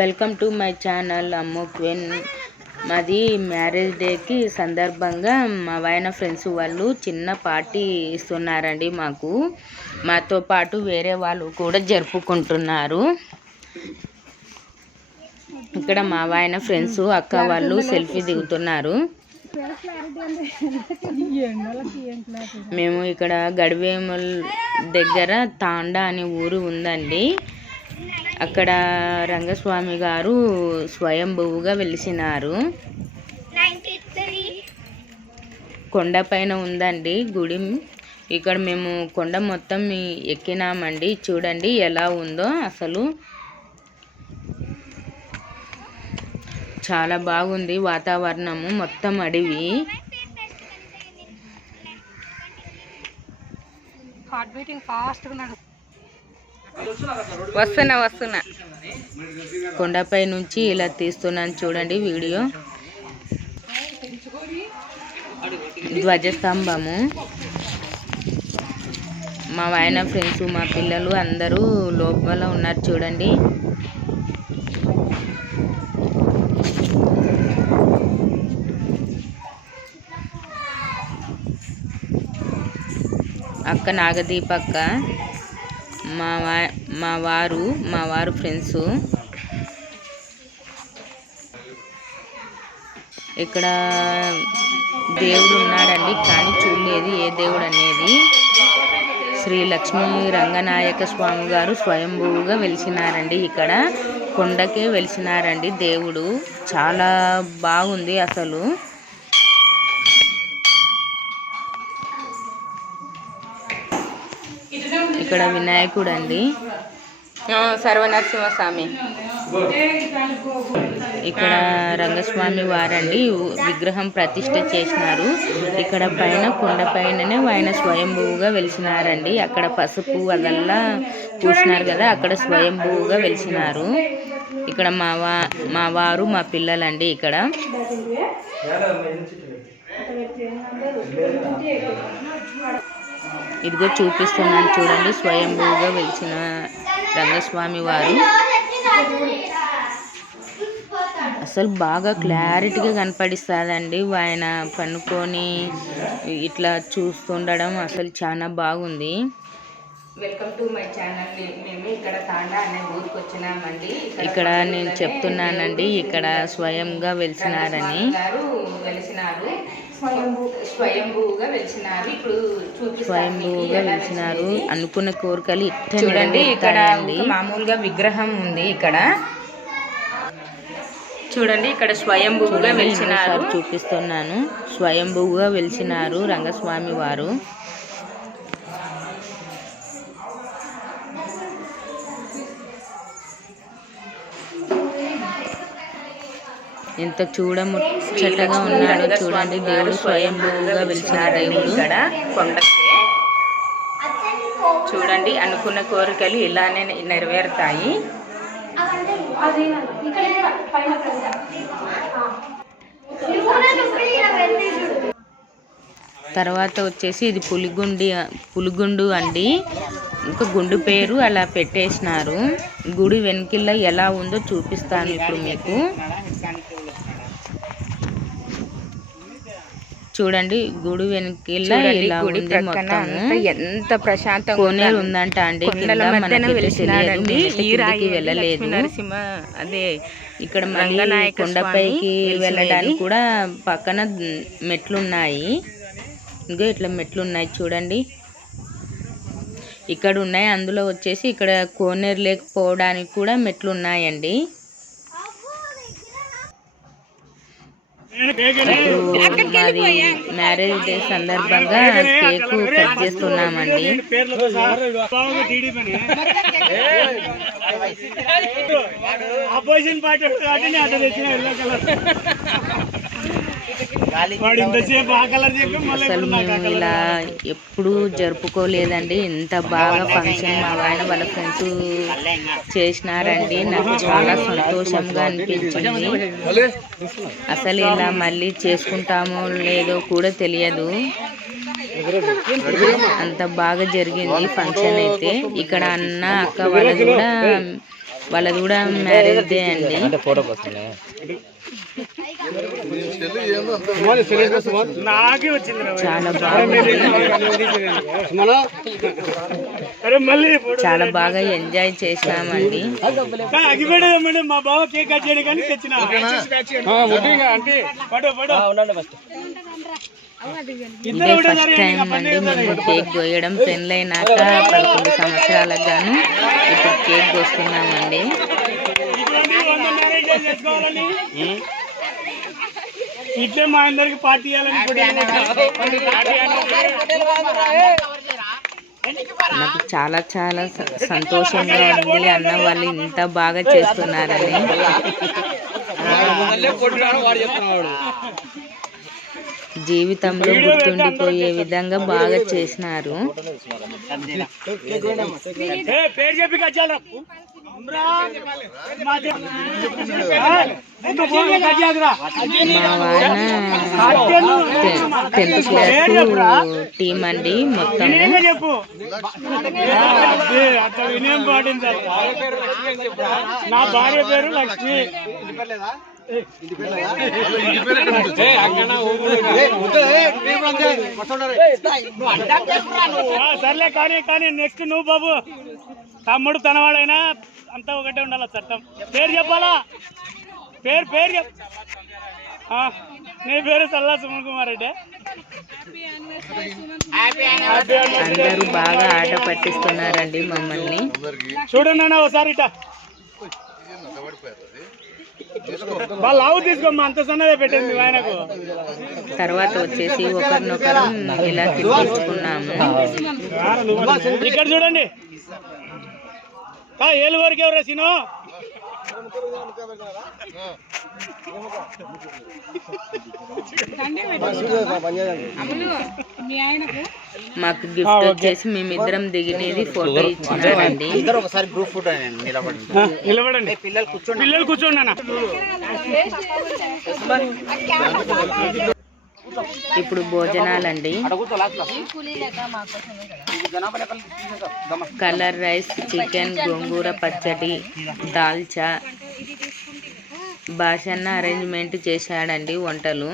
Welcome to my channel Ammu queen మాది marriage డేకి సందర్భంగా మా వాయన ఫ్రెండ్స్ వాళ్ళు చిన్న పార్టీ ఇస్తున్నారండి మాకు. మాతో పాటు వేరే వాళ్ళు కూడా జరుపుకుంటున్నారు. ఇక్కడ మా వాయన ఫ్రెండ్స్ అక్క వాళ్ళు సెల్ఫీ దిగుతున్నారు. మేము ఇక్కడ గడివేముల దగ్గర తాండా అనే ఊరు ఉందండి. అక్కడ రంగస్వామి గారు స్వయంభువుగా వెలిసినారు. కొండపైన ఉందండి గుడి. ఇక్కడ మేము కొండ మొత్తం ఎక్కినామండి. చూడండి ఎలా ఉందో అసలు. చాలా బాగుంది వాతావరణము మొత్తం అడవి. హార్ట్ బీటింగ్ వస్తున్నా వస్తున్నా. కొండపై నుంచి ఇలా తీస్తున్నాను చూడండి వీడియో. ధ్వజస్తంభము. మా ఆయన ఫ్రెండ్స్ మా పిల్లలు అందరూ లోపల ఉన్నారు చూడండి. అక్క నాగదీపక్క. మా వా మా వారు మా వారు ఫ్రెండ్స్. ఇక్కడ దేవుడు ఉన్నాడండి కానీ చూడలేదు ఏ దేవుడు అనేది. శ్రీ లక్ష్మీ రంగనాయక స్వామి గారు స్వయంభూగా వెలిసినారండి ఇక్కడ. కొండకే వెలిసినారండి దేవుడు. చాలా బాగుంది అసలు. ఇక్కడ వినాయకుడు అండి సర్వనరసింహ స్వామి ఇక్కడ రంగస్వామి వారండి. విగ్రహం ప్రతిష్ట చేసినారు. ఇక్కడ పైన కొండ పైననే ఆయన స్వయంభూగా వెలిసినారండి. అక్కడ పసుపు అదల్లా చూసినారు కదా అక్కడ స్వయంభూగా వెలిసినారు. ఇక్కడ మా వా మా వారు మా పిల్లలండి ఇక్కడ. ఇదిగో చూపిస్తున్నాను చూడండి స్వయంభూగా వెలిసిన రంగస్వామి వారు. అసలు బాగా క్లారిటీగా కనపడిస్తుందండి ఆయన పనుకొని ఇట్లా చూస్తుండడం అసలు చాలా బాగుంది. వెల్కమ్ టు మై ఛానల్ మేము ఇక్కడ తాండా అనే ఊరికి వచ్చినామండి. ఇక్కడ నేను చెప్తున్నానండి ఇక్కడ స్వయంగా వెలిసినారని. వెలిసినారు. స్వయంభూగా ఇప్పుడు స్వయంభూగా వెలిసినారు అనుకున్న కోరికలు చూడండి ఇక్కడ మామూలుగా విగ్రహం ఉంది ఇక్కడ. చూడండి ఇక్కడ స్వయంభూగా వెలిసినారు చూపిస్తున్నాను. స్వయంభూగా వెలిసినారు రంగస్వామి వారు. ఎంత చూడముచ్చటగా ఉన్నాడో చూడండి. దేవుడు స్వయంభూగా వెలిసిన దేవుడు. చూడండి అనుకున్న కోరికలు ఇలానే నెరవేరుతాయి. తర్వాత వచ్చేసి ఇది పులిగుండి పులిగుండు అండి. ఇంకా గుండు పేరు అలా పెట్టేసినారు. గుడి వెనుకిల్ల ఎలా ఉందో చూపిస్తాను ఇప్పుడు మీకు. చూడండి గుడి వెనుకిల్ల ఇలా ఉంది మొత్తం ఎంత ప్రశాంతంగా కోనేరు ఉందంట అండి వెళ్ళలేదు. అదే ఇక్కడ మళ్ళీ కొండపైకి వెళ్ళడానికి కూడా పక్కన మెట్లు ఉన్నాయి ఇంకో ఇట్లా మెట్లు ఉన్నాయి చూడండి. ఇక్కడ ఉన్నాయి అందులో వచ్చేసి ఇక్కడ కోనేరు లేకపోవడానికి కూడా మెట్లు ఉన్నాయండి ఇప్పుడు మాది మ్యారేజ్ డే సందర్భంగా కేకు కట్ చేస్తున్నామండి. అపోజిషన్ పార్టీ కాబట్టి అట్లా తెచ్చిన ఎల్లో కలర్ అసలు మేము ఇలా ఎప్పుడు జరుపుకోలేదండి. ఇంత బాగా ఫంక్షన్ మా ఆయన వాళ్ళ ఫ్రెండ్స్ చేసినారండి. నాకు చాలా సంతోషంగా అనిపించింది. అసలు ఇలా మళ్ళీ చేసుకుంటామో లేదో కూడా తెలియదు. అంత బాగా జరిగింది ఫంక్షన్ అయితే. ఇక్కడ అన్న అక్క వాళ్ళు కూడా వాళ్ళది కూడా మ్యారేజ్ డే అండి. నాకే వచ్చింది రా. చాలా బాగా ఎంజాయ్ మా బావ కేక్ కట్ చేయడం కానీ తెచ్చిన అంటే పడు పడు ఇదే ఫస్ట్ టైం అండి. మేము కేక్ కోయడం పెళ్ళైనాక పదకొండు సంవత్సరాలకు గాను ఇప్పుడు కేక్ కోస్తున్నామండి. ఇట్లే మా అందరికి పార్టీ నాకు చాలా చాలా సంతోషంగా ఉంది. అన్న వాళ్ళు ఇంత బాగా చేస్తున్నారని. జీవితంలో గుర్తుండిపోయే విధంగా బాగా చేసినారు. ఏ, టెన్త్ క్లాస్ టీం అండి మొత్తం చెప్పు అంత వినయం పాటించాలి నా భార్య పేరు లక్ష్మి సర్లే కానీ కానీ నెక్స్ట్ నువ్వు బాబు తమ్ముడు తనవాడైనా అంతా ఒకటే ఉండాలి చట్టం. పేరు చెప్పాలా? పేరు పేరు చెప్. ఆ, నీ పేరు సల్లా సుమన్ కుమార్ రెడ్డి. Happy anniversary. అందరూ బాగా ఆట పట్టిస్తున్నారండి మమ్మల్ని. చూడండి అన్న ఒకసారి ఇట. వాళ్ళు లావు తీసుకోమ్మా అంత సన్నదే పెట్టింది ఆయనకు. తర్వాత వచ్చేసి ఒకరినొకరు ఇలా తిప్పించుకున్నాము. ఇక్కడ చూడండి. ఆ, ఏలు వరకు ఎవరా సీను మాకు గిఫ్ట్ వచ్చేసి మేమిద్దరం దిగినది ఫోటో ఇచ్చినామండి ఒకసారి గ్రూప్ ఫోటో నిలబడి ఆ, నిలబడండి పిల్లలు కూర్చోండి పిల్లలు కూర్చోండి ఇప్పుడు భోజనాలండి. కలర్ రైస్ చికెన్ గోంగూర పచ్చడి దాల్చా. భాషన్న అరేంజ్మెంట్ చేశాడండి వంటలు.